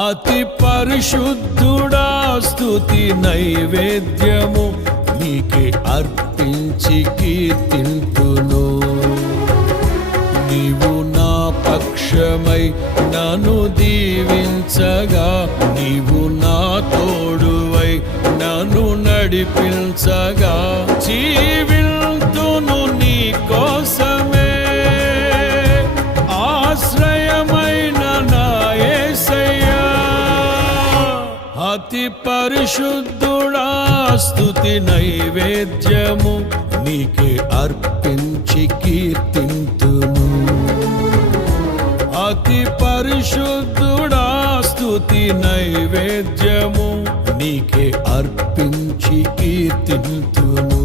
అతి పరిశుద్ధుడా స్తుతి నైవేద్యము నీకే అర్పించి కీర్తింతును. నీవు నా పక్షమై నన్ను దీవించగా, నీవు నా తోడువై నన్ను నడిపించగా, జీవింతును నీ కోసమే ఆశ్రయమైన నా యేసయ్యా. అతి పరిశుద్ధుడా స్తుతి నైవేద్యము నీకే అర్పించి కీర్తింతును. అతి పరిశుద్ధుడా స్తుతి నైవేద్యము నీకే అర్పించి కీర్తింతును.